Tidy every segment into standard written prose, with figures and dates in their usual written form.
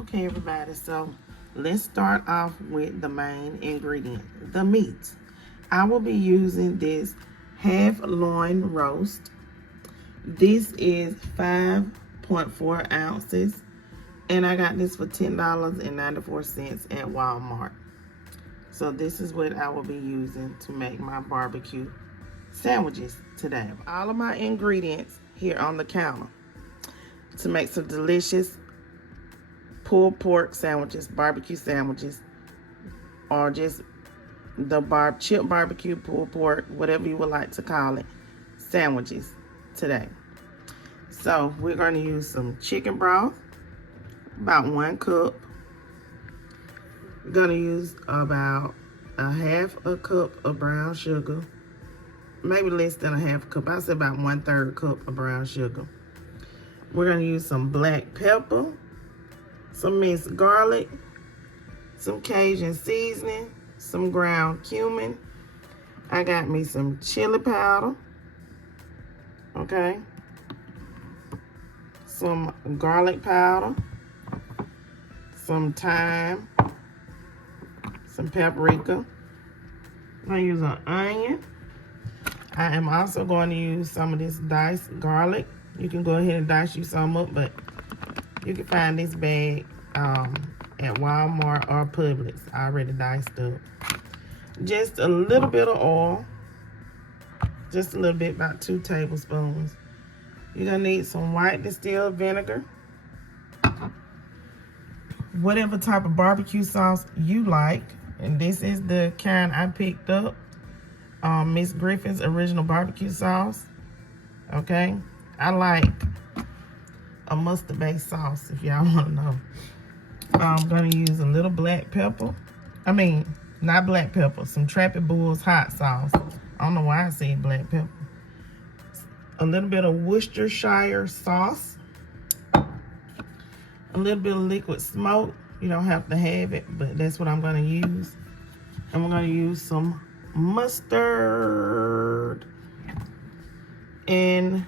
Okay, everybody, so let's start off with the main ingredient, the meat. I will be using this half loin roast. This is 5.4 ounces, and I got this for $10.94 at Walmart. So this is what I will be using to make my barbecue sandwiches today. All of my ingredients here on the counter to make some delicious pulled pork sandwiches, barbecue sandwiches, or just the chip barbecue, pulled pork, whatever you would like to call it, sandwiches today. So we're going to use some chicken broth, about 1 cup. We're going to use about a half a cup of brown sugar, maybe less than a half a cup. I say about 1/3 cup of brown sugar. We're going to use some black pepper, some minced garlic, some Cajun seasoning, some ground cumin. I got me some chili powder, okay, some garlic powder, some thyme, some paprika. I'm going to use an onion. I am also going to use some of this diced garlic. You can go ahead and dice you some up, but you can find this bag at Walmart or Publix. I already diced up. Just a little bit of oil. Just a little bit, about 2 tablespoons. You're going to need some white distilled vinegar. Whatever type of barbecue sauce you like. And this is the kind I picked up. Miss Griffin's original barbecue sauce. Okay. I like a mustard-based sauce, if y'all want to know. I'm going to use a little black pepper. I mean, not black pepper. Some Trappy Bull's hot sauce. I don't know why I said black pepper. A little bit of Worcestershire sauce. A little bit of liquid smoke. You don't have to have it, but that's what I'm going to use. And we're going to use some mustard. And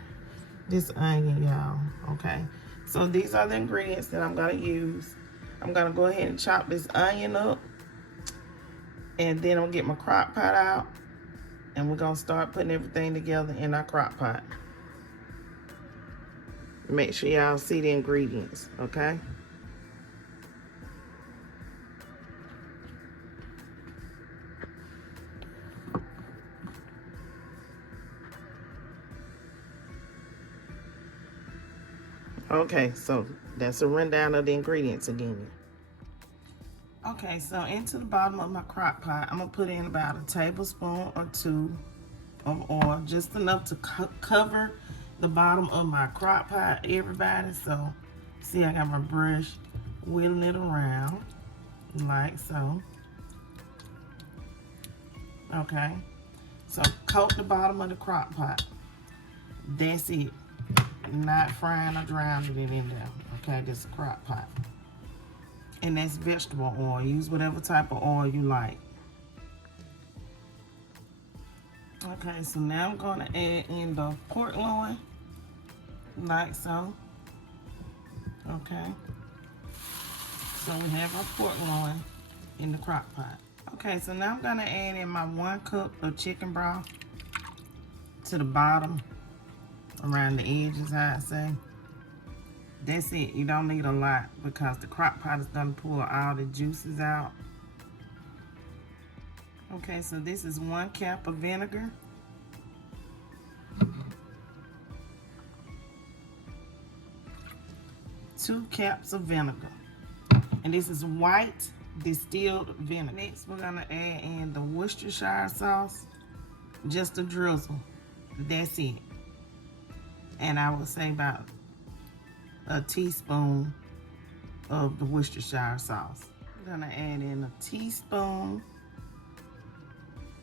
this onion, y'all. Okay. So these are the ingredients that I'm going to use. I'm going to go ahead and chop this onion up. And then I'm going to get my crock pot out. And we're going to start putting everything together in our crock pot. Make sure y'all see the ingredients, okay? Okay, so that's a rundown of the ingredients again. Okay, so into the bottom of my crock pot, I'm going to put in about a tablespoon or 2 of oil, just enough to cover the bottom of my crock pot, everybody. So, see, I got my brush whittling it around, like so. Okay, so coat the bottom of the crock pot. That's it. Not frying or drowning it in there. Okay, this is a crock pot. And that's vegetable oil. Use whatever type of oil you like. Okay, so now I'm going to add in the pork loin, like so. Okay. So we have our pork loin in the crock pot. Okay, so now I'm going to add in my 1 cup of chicken broth to the bottom, around the edges, I'd say. That's it. You don't need a lot because the crock pot is going to pull all the juices out. Okay, so this is 1 cup of vinegar. Two cups of vinegar. And this is white distilled vinegar. Next, we're going to add in the Worcestershire sauce. Just a drizzle. That's it. And I would say about a teaspoon of the Worcestershire sauce. I'm going to add in a teaspoon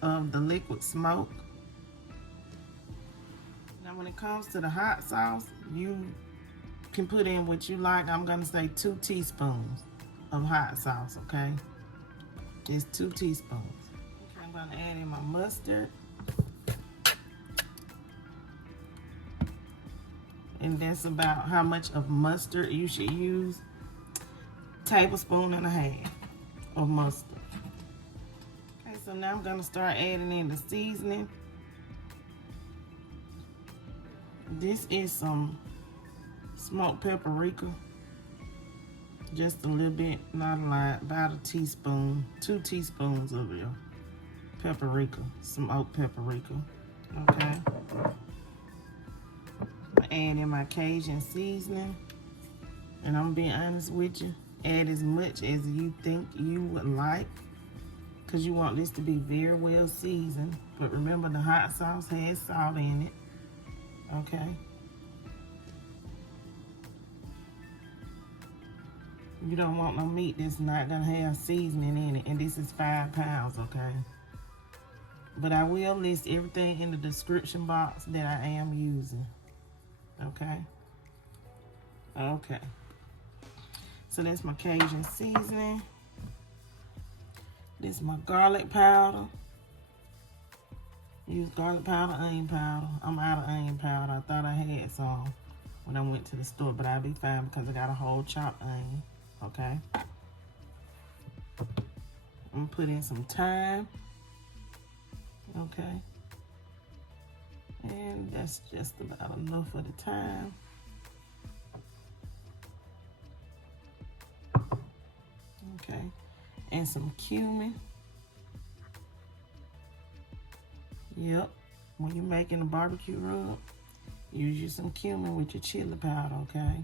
of the liquid smoke. Now when it comes to the hot sauce, you can put in what you like. I'm going to say 2 teaspoons of hot sauce, okay? Just 2 teaspoons. Okay, I'm going to add in my mustard. And that's about how much of mustard you should use. tablespoon and a half of mustard. Okay, so now I'm gonna start adding in the seasoning. This is some smoked paprika. Just a little bit, not a lot, about a teaspoon, 2 teaspoons of your paprika, some oak paprika, okay? Add in my Cajun seasoning, and I'm gonna be honest with you, add as much as you think you would like, because you want this to be very well seasoned. But remember, the hot sauce has salt in it, okay? You don't want no meat that's not gonna have seasoning in it, and this is 5 pounds, okay? But I will list everything in the description box that I am using, okay? Okay. So that's my Cajun seasoning. This is my garlic powder. Use garlic powder, onion powder. I'm out of onion powder. I thought I had some when I went to the store, but I'll be fine because I got a whole chopped onion, okay? I'm gonna put in some thyme, okay? And that's just about enough of the thyme. Okay, and some cumin. Yep, when you're making a barbecue rub, use you some cumin with your chili powder, okay?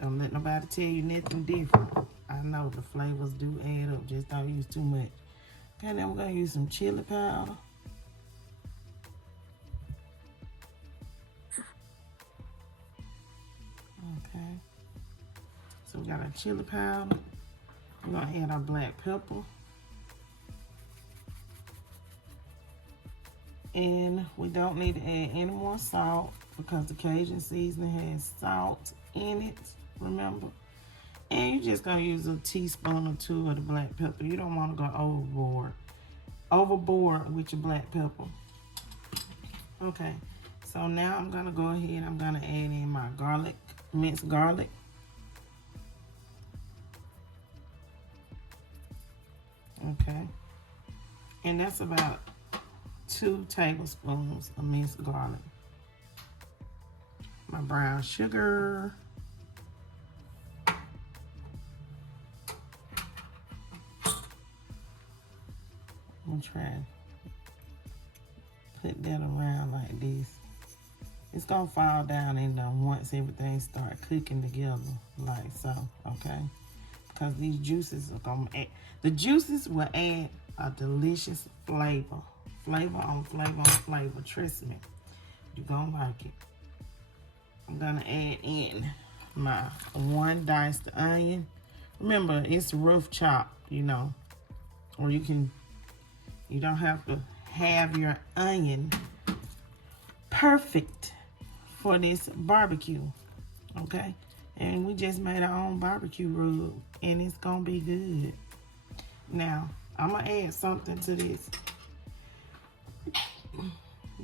Don't let nobody tell you nothing different. I know the flavors do add up, just don't use too much. Okay, now we're gonna use some chili powder. Okay, so we got our chili powder. We're gonna add our black pepper. And we don't need to add any more salt because the Cajun seasoning has salt in it, remember? And you're just gonna use a teaspoon or 2 of the black pepper. You don't wanna go overboard with your black pepper. Okay, so now I'm gonna go ahead, I'm gonna add in my garlic, minced garlic. Okay, and that's about 2 tablespoons of minced garlic. My brown sugar. I'm gonna try and put that around like this. It's gonna fall down in there once everything starts cooking together, like so, okay? Because these juices are gonna add, the juices will add a delicious flavor. Flavor on flavor on flavor, trust me. You're gonna like it. I'm gonna add in my 1 diced onion. Remember, it's rough chop, you know, or you don't have to have your onion perfect for this barbecue, okay? And we just made our own barbecue rub, and it's gonna be good. Now, I'm gonna add something to this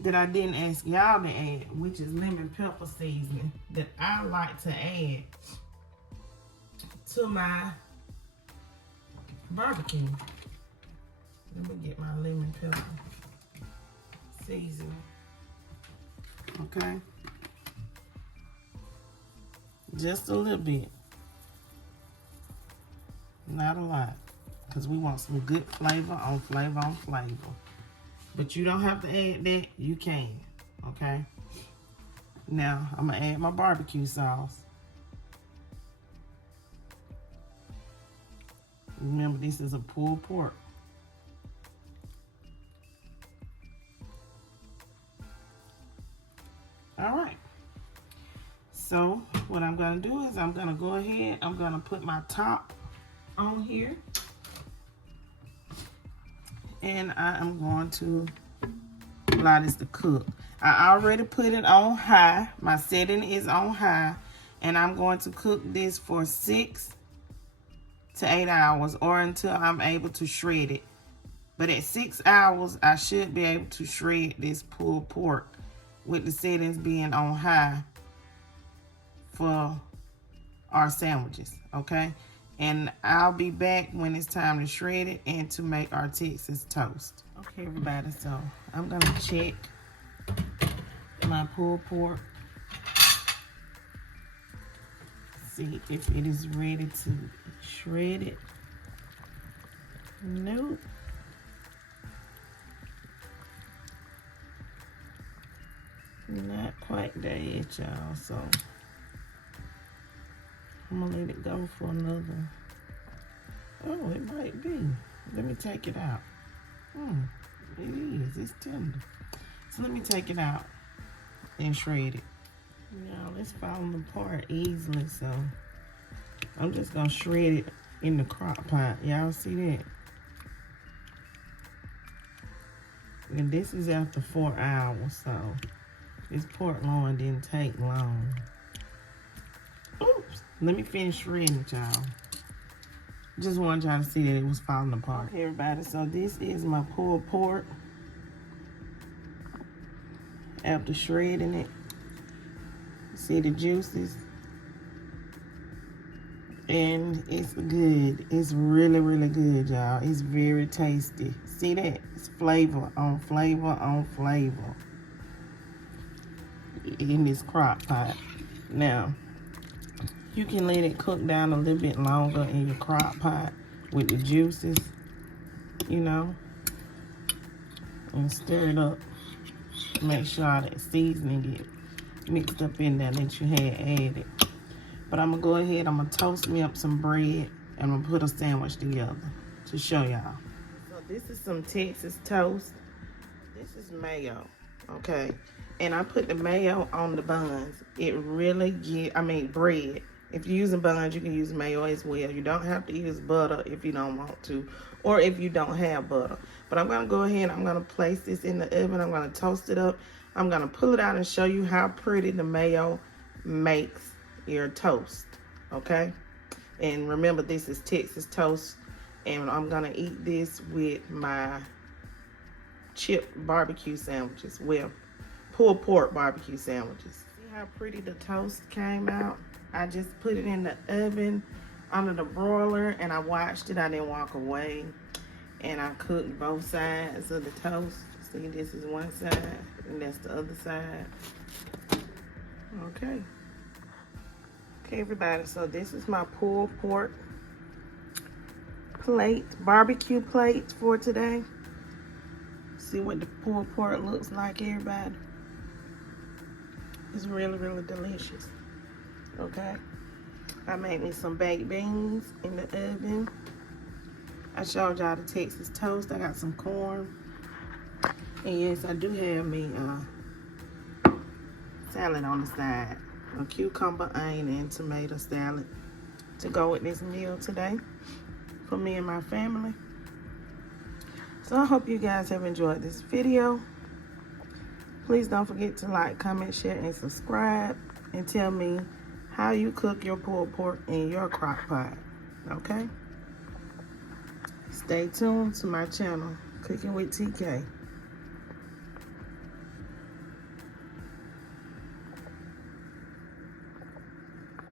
that I didn't ask y'all to add, which is lemon pepper seasoning that I like to add to my barbecue. Let me get my lemon pepper seasoning. Okay? Just a little bit. Not a lot. Because we want some good flavor on flavor on flavor. But you don't have to add that. You can. Okay? Now, I'm going to add my barbecue sauce. Remember, this is a pulled pork. All right. So, what I'm going to do is I'm going to go ahead. I'm going to put my top on here. And I am going to allow this to cook. I already put it on high. My setting is on high. And I'm going to cook this for 6 to 8 hours or until I'm able to shred it. But at 6 hours, I should be able to shred this pulled pork with the settings being on high for our sandwiches, okay? And I'll be back when it's time to shred it and to make our Texas toast. Okay, everybody, so I'm gonna check my pulled pork. See if it is ready to be shredded. Nope. Not quite there yet, y'all, so I'm gonna let it go for another. Oh, it might be. Let me take it out. It is. It's tender. So let me take it out and shred it. Now, it's falling apart easily, so I'm just gonna shred it in the crock pot. Y'all see that? And this is after 4 hours, so this pork loin didn't take long. Oops. Let me finish shredding it, y'all. Just wanted y'all to see that it was falling apart. Okay, everybody, so this is my pulled pork. After shredding it, see the juices? And it's good. It's really, really good, y'all. It's very tasty. See that? It's flavor on flavor on flavor in this crock pot. Now, you can let it cook down a little bit longer in your crock pot with the juices, you know, and stir it up. Make sure all that seasoning get mixed up in there that you had added. But I'm gonna go ahead, I'm gonna toast me up some bread and I'm gonna put a sandwich together to show y'all. So this is some Texas toast. This is mayo, okay? And I put the mayo on the buns. It really bread. If you're using buns, you can use mayo as well. You don't have to use butter if you don't want to, or if you don't have butter. But I'm gonna go ahead, I'm gonna place this in the oven. I'm gonna toast it up. I'm gonna pull it out and show you how pretty the mayo makes your toast, okay? And remember, this is Texas toast, and I'm gonna eat this with my chip barbecue sandwiches. Well, pulled pork barbecue sandwiches. See how pretty the toast came out? I just put it in the oven under the broiler and I watched it. I didn't walk away, and I cooked both sides of the toast. See, this is one side and that's the other side. Okay. Okay, everybody, so this is my pulled pork plate, barbecue plate for today. See what the pulled pork looks like, everybody. It's really, really delicious. Okay, I made me some baked beans in the oven. I showed y'all the Texas toast. I got some corn. And yes, I do have me salad on the side. A cucumber, onion, and tomato salad to go with this meal today for me and my family. So I hope you guys have enjoyed this video. Please don't forget to like, comment, share, and subscribe. And tell me how you cook your pulled pork in your crock pot, okay? Stay tuned to my channel, Cooking with TK.